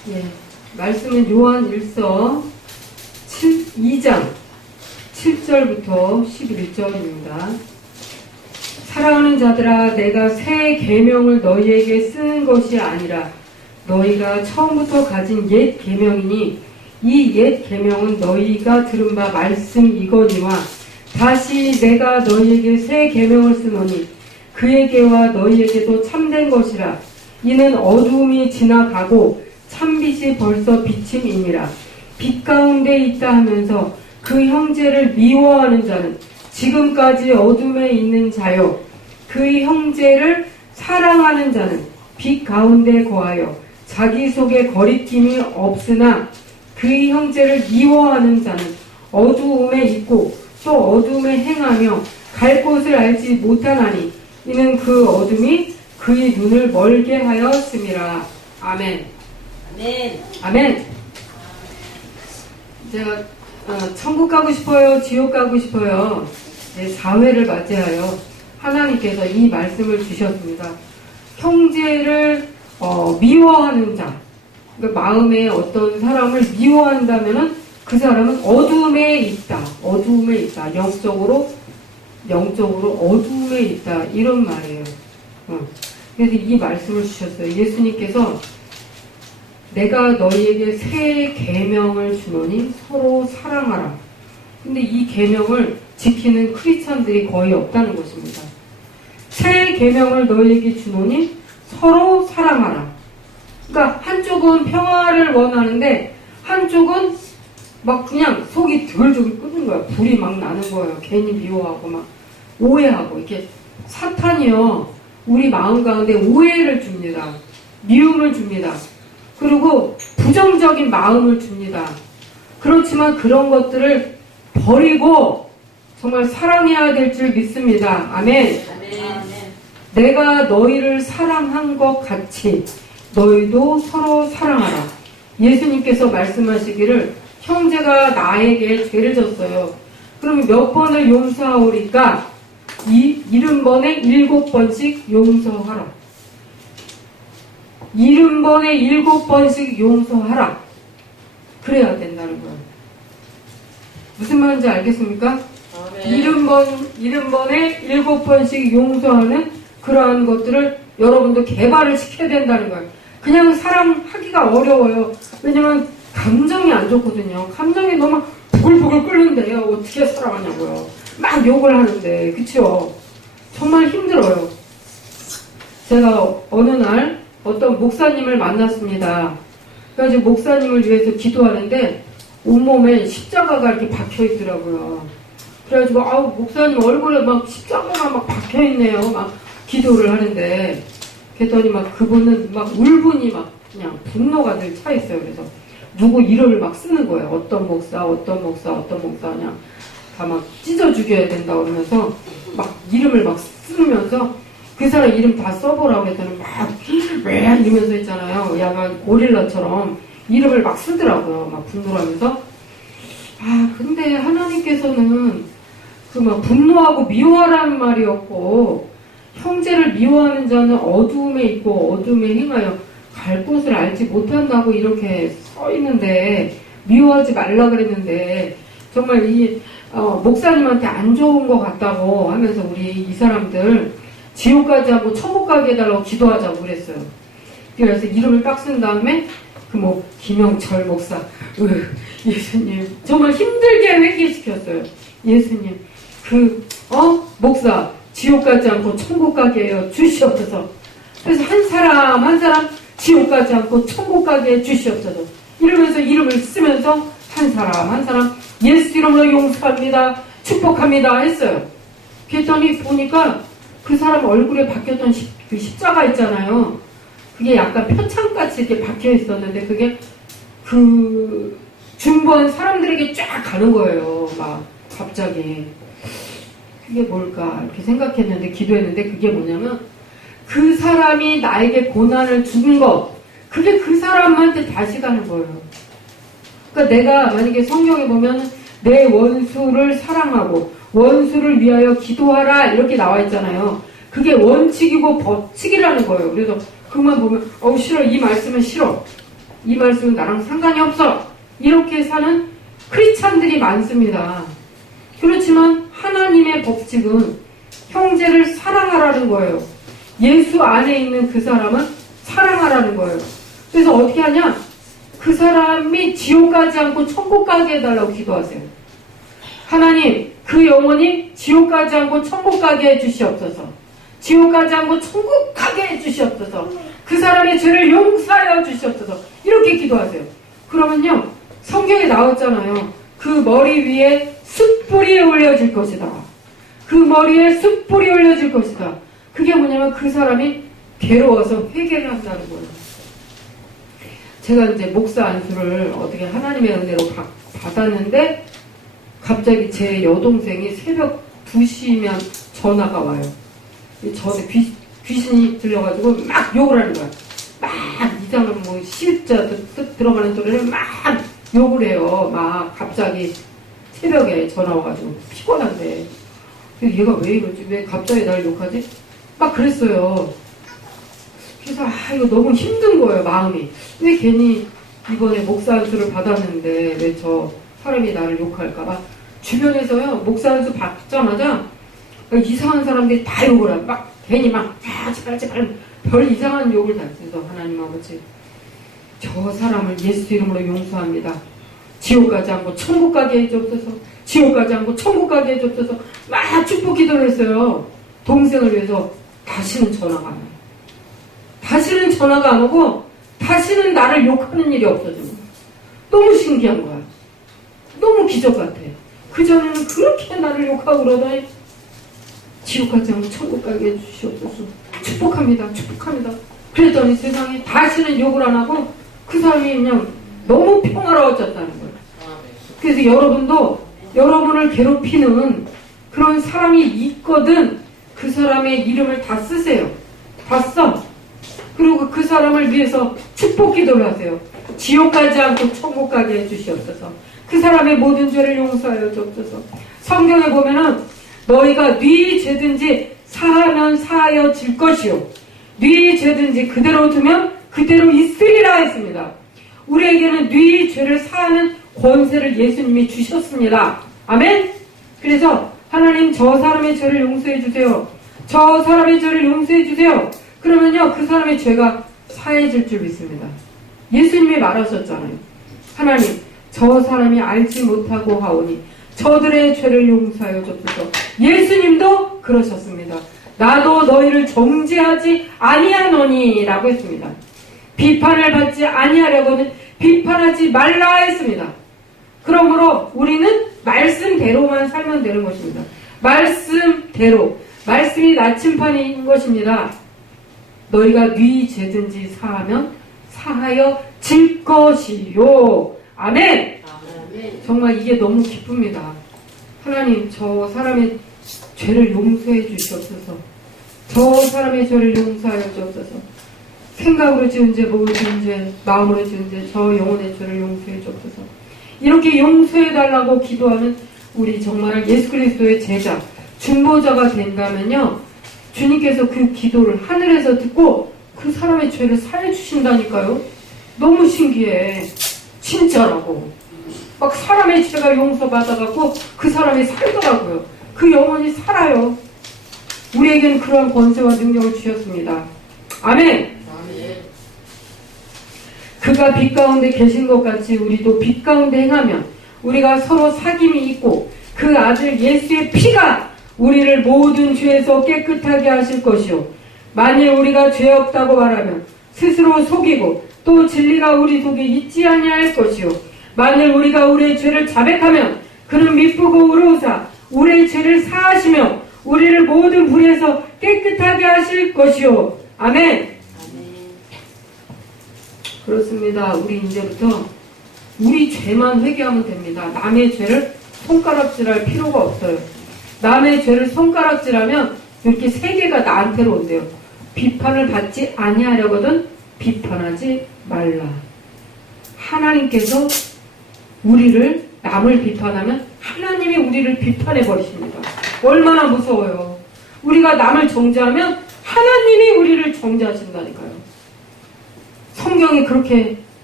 예, 말씀은 요한 1서 2장 7절부터 11절입니다. 사랑하는 자들아, 내가 새 계명을 너희에게 쓰는 것이 아니라 너희가 처음부터 가진 옛 계명이니 이 옛 계명은 너희가 들은 바 말씀이거니와 다시 내가 너희에게 새 계명을 쓰노니 그에게와 너희에게도 참된 것이라. 이는 어두움이 지나가고 참빛이 벌써 비침이니라. 빛 가운데 있다 하면서 그 형제를 미워하는 자는 지금까지 어둠에 있는 자요, 그 형제를 사랑하는 자는 빛 가운데 거하여 자기 속에 거리낌이 없으나 그 형제를 미워하는 자는 어두움에 있고 또 어둠에 행하며 갈 곳을 알지 못하나니 이는 그 어둠이 그의 눈을 멀게 하였음이라. 아멘. 아멘. 아멘. 제가 천국 가고 싶어요, 지옥 가고 싶어요, 네, 사회를 맞이하여 하나님께서 이 말씀을 주셨습니다. 형제를 미워하는 자, 그러니까 마음에 어떤 사람을 미워한다면은 그 사람은 어둠에 있다. 어둠에 있다. 영적으로 어둠에 있다. 이런 말이에요. 그래서 이 말씀을 주셨어요. 예수님께서 내가 너희에게 새 계명을 주노니 서로 사랑하라. 근데 이 계명을 지키는 크리스천들이 거의 없다는 것입니다. 새 계명을 너희에게 주노니 서로 사랑하라. 그러니까 한쪽은 평화를 원하는데 한쪽은 막 그냥 속이 드글드글 끓는 거야. 불이 막 나는 거예요. 괜히 미워하고 막 오해하고. 이렇게 사탄이요, 우리 마음 가운데 오해를 줍니다. 미움을 줍니다. 그리고 부정적인 마음을 줍니다. 그렇지만 그런 것들을 버리고 정말 사랑해야 될 줄 믿습니다. 아멘. 아멘. 내가 너희를 사랑한 것 같이 너희도 서로 사랑하라. 예수님께서 말씀하시기를 형제가 나에게 죄를 졌어요. 그러면 몇 번을 용서하오리까? 70번에 7번씩 용서하라. 70번에 7번씩 용서하라. 그래야 된다는 거예요. 무슨 말인지 알겠습니까? 아멘. 70번에 7번씩 용서하는 그러한 것들을 여러분도 개발을 시켜야 된다는 거예요. 그냥 사랑하기가 어려워요. 왜냐면 감정이 안 좋거든요. 감정이 너무 부글부글 끓는데요. 어떻게 사랑하냐고요. 막 욕을 하는데, 그쵸? 정말 힘들어요. 제가 어느 날 어떤 목사님을 만났습니다. 그래서 목사님을 위해서 기도하는데 온몸에 십자가가 이렇게 박혀 있더라고요. 그래가지고 아우, 목사님 얼굴에 막 십자가가 막 박혀 있네요. 막 기도를 하는데, 그랬더니 막 그분은 막 울분이 막 그냥 분노가 늘 차 있어요. 그래서 누구 이름을 막 쓰는 거예요. 어떤 목사 그냥 다 막 찢어 죽여야 된다 그러면서 막 이름을 막 쓰면서 그 사람 이름 다 써보라고 했더니 막 왜 이러면서 있잖아요. 약간 고릴라처럼 이름을 막 쓰더라고요. 막 분노하면서. 근데 하나님께서는 그 막 분노하고 미워하라는 말이었고, 형제를 미워하는 자는 어두움에 있고 어둠에 행하여 갈 곳을 알지 못한다고 이렇게 써 있는데, 미워하지 말라 그랬는데 정말 이 목사님한테 안 좋은 것 같다고 하면서 우리 이 사람들 지옥 가지 않고 천국 가게 해달라고 기도하자고 그랬어요. 그래서 이름을 딱 쓴 다음에 김영철 목사, 예수님 정말 힘들게 회개시켰어요. 예수님 목사 지옥 가지 않고 천국 가게 해요 주시옵소서. 그래서 한 사람 지옥 가지 않고 천국 가게 해 주시옵소서 이러면서 이름을 쓰면서 한 사람 예수 이름으로 용서합니다, 축복합니다 했어요. 그랬더니 보니까 그 사람 얼굴에 박혔던 그 십자가 있잖아요. 그게 약간 표창같이 이렇게 박혀 있었는데 그게 그 중보한 사람들에게 쫙 가는 거예요. 막 갑자기. 그게 뭘까 이렇게 생각했는데, 기도했는데, 그게 뭐냐면 그 사람이 나에게 고난을 준 것, 그게 그 사람한테 다시 가는 거예요. 그러니까 내가 만약에 성경에 보면 내 원수를 사랑하고 원수를 위하여 기도하라 이렇게 나와 있잖아요. 그게 원칙이고 법칙이라는 거예요. 그래서 그만 보면 싫어, 이 말씀은 싫어. 이 말씀은 나랑 상관이 없어. 이렇게 사는 크리스찬들이 많습니다. 그렇지만 하나님의 법칙은 형제를 사랑하라는 거예요. 예수 안에 있는 그 사람은 사랑하라는 거예요. 그래서 어떻게 하냐? 그 사람이 지옥 가지 않고 천국 가게 해달라고 기도하세요. 하나님, 그 영혼이 지옥 가지 않고 천국 가게 해주시옵소서. 지옥 가지 않고 천국 가게 해주시옵소서. 그 사람의 죄를 용서하여 주시옵소서. 이렇게 기도하세요. 그러면요, 성경에 나왔잖아요. 그 머리 위에 숯불이 올려질 것이다. 그 머리에 숯불이 올려질 것이다. 그게 뭐냐면 그 사람이 괴로워서 회개를 한다는 거예요. 제가 이제 목사 안수를 어떻게 하나님의 은혜로 받았는데 갑자기 제 여동생이 새벽 2시면 전화가 와요. 전에 귀신이 들려가지고 막 욕을 하는 거야. 막 이상한 뭐 시자 들어가는 소리를 막 욕을 해요. 막 갑자기 새벽에 전화 와가지고 피곤한데 얘가 왜 이러지? 왜 갑자기 날 욕하지? 막 그랬어요. 그래서 이거 너무 힘든 거예요, 마음이. 왜 괜히 이번에 목사 안수를 받았는데 왜 저 사람이 나를 욕할까봐. 주변에서요, 목사 안수 받자마자 이상한 사람들이 다 욕을 해요. 막 괜히 막 제발 별 이상한 욕을 다 해서 하나님 아버지, 저 사람을 예수 이름으로 용서합니다. 지옥 가지 않고 천국 가게 해주옵소서. 지옥 가지 않고 천국 가게 해주옵소서. 막 축복 기도를 했어요. 동생을 위해서. 다시는 전화가 안 와요. 다시는 전화가 안 오고 다시는 나를 욕하는 일이 없어지고. 너무 신기한 거야. 너무 기적 같아. 그전에는 그렇게 나를 욕하고 그러더니 지옥 가지 않고 천국 가게 해주시옵소서. 축복합니다. 축복합니다. 그랬더니 세상에 다시는 욕을 안 하고 그 사람이 그냥 너무 평화로워졌다는 거예요. 그래서 여러분도 여러분을 괴롭히는 그런 사람이 있거든 그 사람의 이름을 다 쓰세요. 다 써. 그리고 그 사람을 위해서 축복 기도를 하세요. 지옥 가지 않고 천국 가게 해주시옵소서. 그 사람의 모든 죄를 용서하여 주옵소서. 성경에 보면은 너희가 네 죄든지 사하면 사하여질 것이요 네 죄든지 그대로 두면 그대로 있으리라 했습니다. 우리에게는 네 죄를 사하는 권세를 예수님이 주셨습니다. 아멘? 그래서 하나님 저 사람의 죄를 용서해 주세요. 저 사람의 죄를 용서해 주세요. 그러면요 그 사람의 죄가 사해질 줄 믿습니다. 예수님이 말하셨잖아요. 하나님 저 사람이 알지 못하고 하오니 저들의 죄를 용서하여 주옵소서. 예수님도 그러셨습니다. 나도 너희를 정죄하지 아니하노니 라고 했습니다. 비판을 받지 아니하려고는 비판하지 말라 했습니다. 그러므로 우리는 말씀대로만 살면 되는 것입니다. 말씀대로. 말씀이 나침판인 것입니다. 너희가 네 죄든지 사하면 사하여 질 것이요. 아멘. 정말 이게 너무 기쁩니다. 하나님 저 사람의 죄를 용서해 주시옵소서. 저 사람의 죄를 용서하여 주옵소서. 생각으로 지은 죄, 몸으로 지은 죄, 마음으로 지은 죄, 저 영혼의 죄를 용서해 주옵소서. 이렇게 용서해 달라고 기도하는 우리 정말 예수 그리스도의 제자, 중보자가 된다면요, 주님께서 그 기도를 하늘에서 듣고 그 사람의 죄를 사해 주신다니까요. 너무 신기해. 진짜라고. 막 사람의 죄가 용서받아갖고 그 사람이 살더라고요. 그 영혼이 살아요. 우리에게는 그러한 권세와 능력을 주셨습니다. 아멘. 그가 빛 가운데 계신 것 같이 우리도 빛 가운데 행하면 우리가 서로 사귐이 있고 그 아들 예수의 피가 우리를 모든 죄에서 깨끗하게 하실 것이요 만일 우리가 죄 없다고 말하면 스스로 속이고 또 진리가 우리 속에 있지 아니할 것이요 만일 우리가 우리의 죄를 자백하면 그는 미쁘고 의로우사 우리의 죄를 사하시며 우리를 모든 불에서 깨끗하게 하실 것이요. 아멘. 그렇습니다. 우리 이제부터 우리 죄만 회개하면 됩니다. 남의 죄를 손가락질할 필요가 없어요. 남의 죄를 손가락질하면 이렇게 세계가 나한테로 온대요. 비판을 받지 아니하려거든 비판하지 말라. 하나님께서 우리를 남을 비판하면 하나님이 우리를 비판해 버리십니다. 얼마나 무서워요. 우리가 남을 정죄하면 하나님이 우리를 정죄하신다니까요. 성경이 그렇게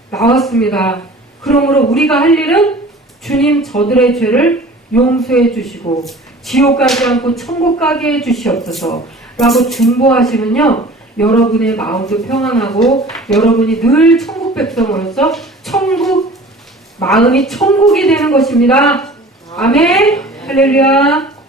나왔습니다. 그러므로 우리가 할 일은 주님 저들의 죄를 용서해 주시고 지옥 가지 않고 천국 가게 해 주시옵소서 라고 중보하시면요, 여러분의 마음도 평안하고 여러분이 늘 천국 백성으로서 마음이 천국이 되는 것입니다. 아멘. 할렐루야.